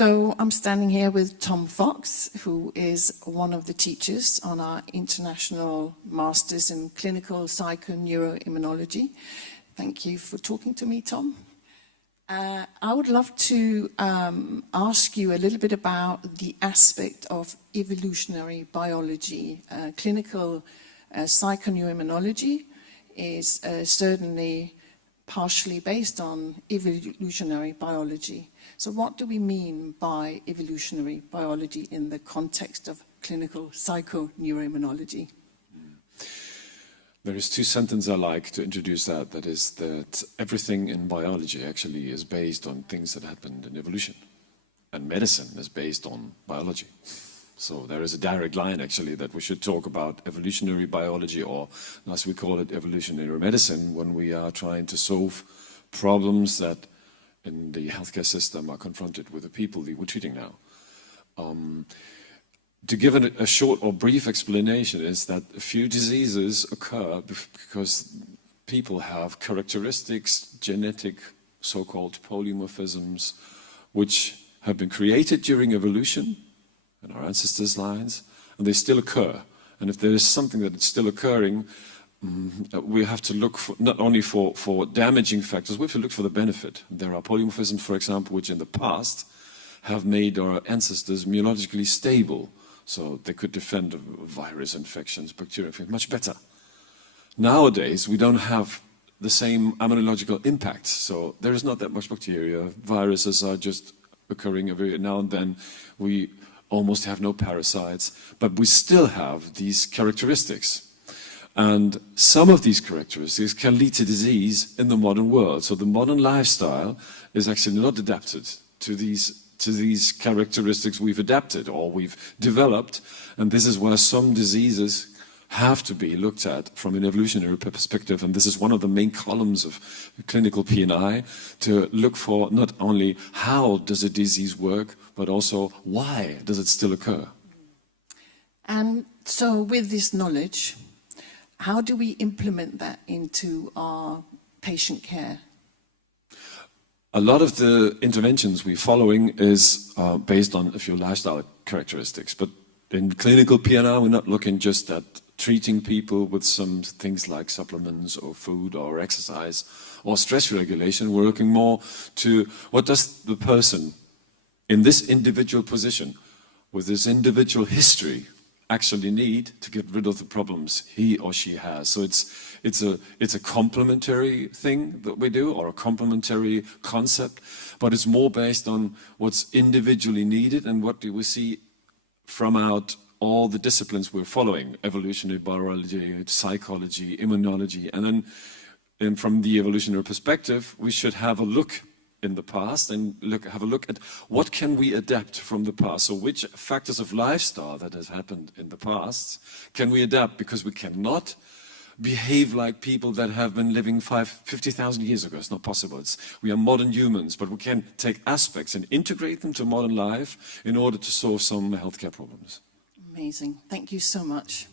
So I'm standing here with Tom Fox, who is one of the teachers on our International Masters in Clinical Psychoneuroimmunology. Thank you for talking to me, Tom. I would love to ask you a little bit about the aspect of evolutionary biology. Clinical psychoneuroimmunology is certainly partially based on evolutionary biology. So what do we mean by evolutionary biology in the context of clinical psychoneuroimmunology? There is two sentences I like to introduce that. That is that everything in biology actually is based on things that happened in evolution. And medicine is based on biology. So there is a direct line actually that we should talk about evolutionary biology, or as we call it, evolutionary medicine, when we are trying to solve problems that in the healthcare system are confronted with the people that we're treating now. To give a short or brief explanation is that a few diseases occur because people have characteristics, genetic so-called polymorphisms, which have been created during evolution in our ancestors' lines, and they still occur. And if there is something that is still occurring, we have to look for, not only for damaging factors, we have to look for the benefit. There are polymorphisms, for example, which in the past have made our ancestors immunologically stable, so they could defend virus infections, bacteria infections much better. Nowadays, we don't have the same immunological impact, so there is not that much bacteria. Viruses are just occurring every now and then. We almost have no parasites, but we still have these characteristics. And some of these characteristics can lead to disease in the modern world. So the modern lifestyle is actually not adapted to these characteristics we've adapted or we've developed. And this is where some diseases have to be looked at from an evolutionary perspective. And this is one of the main columns of clinical PNI, to look for not only how does a disease work, but also why does it still occur. And so with this knowledge, how do we implement that into our patient care? A lot of the interventions we're following is based on a few lifestyle characteristics. But in clinical PNI, we're not looking just at treating people with some things like supplements or food or exercise or stress regulation. We're looking more to what does the person in this individual position, with this individual history, actually need to get rid of the problems he or she has. So it's a complementary thing that we do, or a complementary concept, but it's more based on what's individually needed and what do we see from out all the disciplines we're following: evolutionary biology, psychology, immunology. And then from the evolutionary perspective, we should have a look in the past and have a look at what can we adapt from the past. So which factors of lifestyle that has happened in the past can we adapt, because we cannot behave like people that have been living 50,000 years ago. It's not possible. We are modern humans, but we can take aspects and integrate them to modern life in order to solve some healthcare problems. Amazing. Thank you so much.